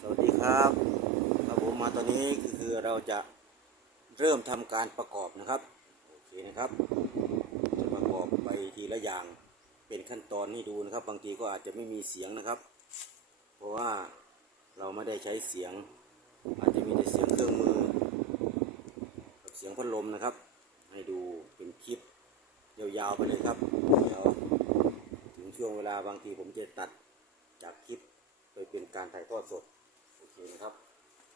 สวัสดีครับครับผมมาตอนนี้คือเราจะเริ่มทำการประกอบนะครับโอเคนะครับจะประกอบไปทีละอย่างเป็นขั้นตอนให้ดูนะครับ บางทีก็อาจจะไม่มีเสียงนะครับ เพราะว่าเราไม่ได้ใช้เสียง อาจจะมีแต่เสียงเครื่องมือกับเสียงพัดลมนะครับ ให้ดูเป็นคลิปยาวๆไปเลยครับเดี๋ยวถึงช่วงเวลาบางทีผมจะตัดจากคลิปไปเป็นการถ่ายทอดสด โอเคนะครับ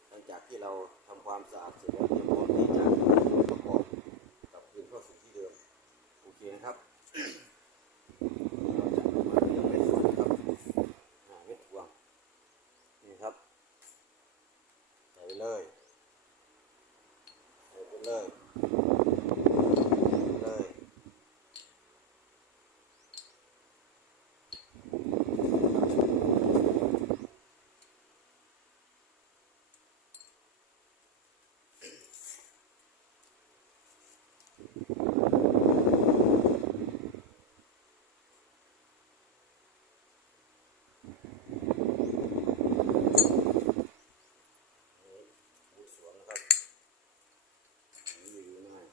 หลังจากที่เราทำความสะอาดเสร็จแล้วเตรียมพร้อมที่จะประกอบกลับคืนเข้าสู่ที่เดิมโอเคนะครับเราจะมาเรียงเม็ดถ่วครับอ่าเม็ดถ่วงนี่ครับใส่ไปเลยใส่ไปเลยใส่ไปเลย ลูกสวนนะครับอันนี้อยู่ง่าย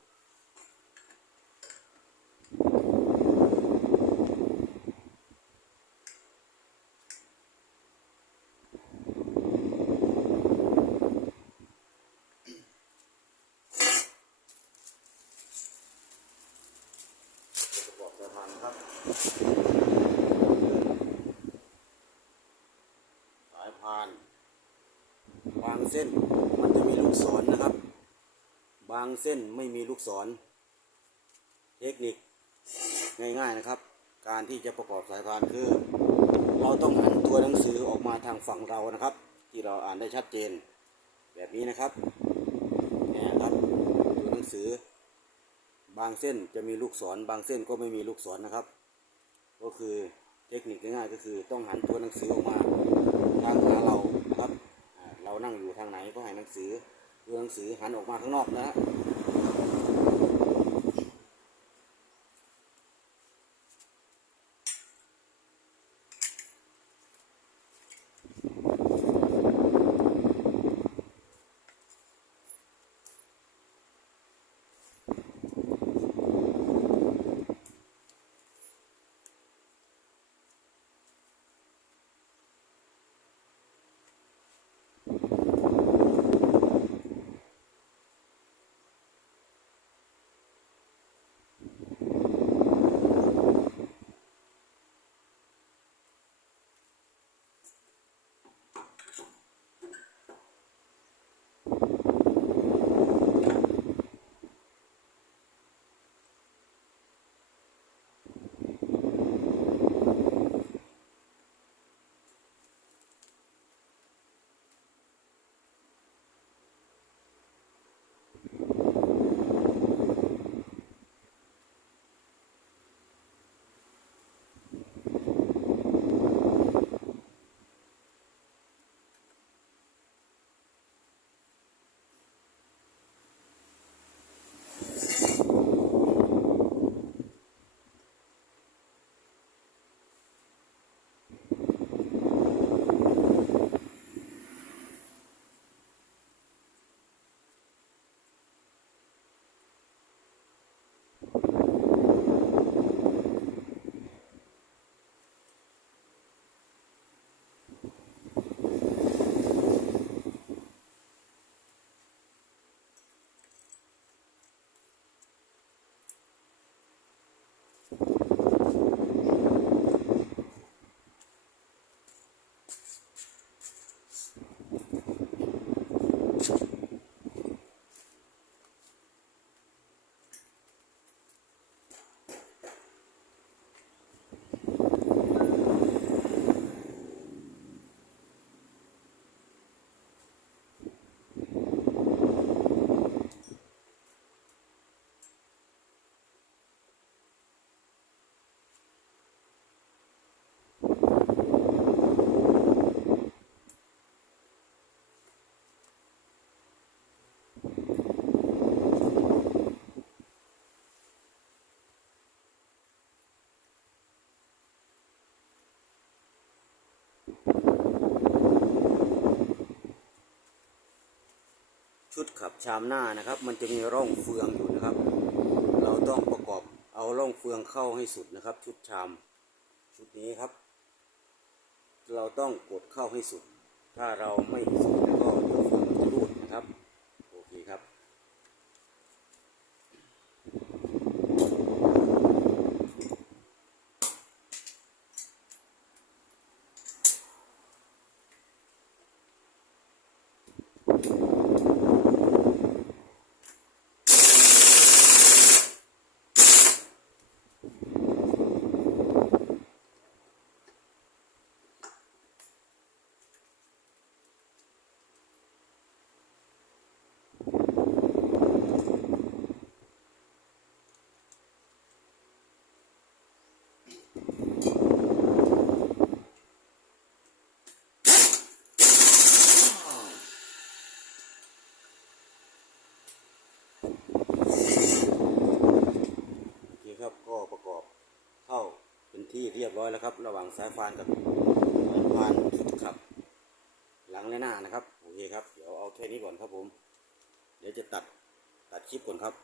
จะประกอบสะพานนะครับ สายพาน บางเส้นมันจะมีลูกศรนะครับ บางเส้นไม่มีลูกศร เทคนิคง่ายๆนะครับ การที่จะประกอบสายพานคือ เราต้องหันตัวหนังสือออกมาทางฝั่งเรานะครับ ที่เราอ่านได้ชัดเจน แบบนี้นะครับเนี่ยครับตัวหนังสือบางเส้นจะมีลูกศร บางเส้นก็ไม่มีลูกศรนะครับ ก็คือเทคนิคง่ายๆก็คือต้องหันตัวหนังสือออกมาทางขาเรานะครับเรานั่งอยู่ทางไหนก็ให้หนังสือตัวหนังสือหันออกมาข้างนอกนะฮะ ขับชามหน้านะครับ มันจะมีร่องเฟืองอยู่นะครับ เราต้องประกอบเอาร่องเฟืองเข้าให้สุดนะครับ ชุดชามชุดนี้ครับ เราต้องกดเข้าให้สุด ถ้าเราไม่สุดแล้วก็เดี๋ยวเฟืองจะรูดนะครับโอเคครับ โอเคครับก็ประกอบเข้าเป็น ที่เรียบร้อยแล้วครับ ระหว่างสายฟานกับฟานครับ หลังและหน้านะครับโอเคครับเดี๋ยวเอาแค่นี้ก่อนครับผม เดี๋ยวจะตัดตัดคลิปก่อนครับ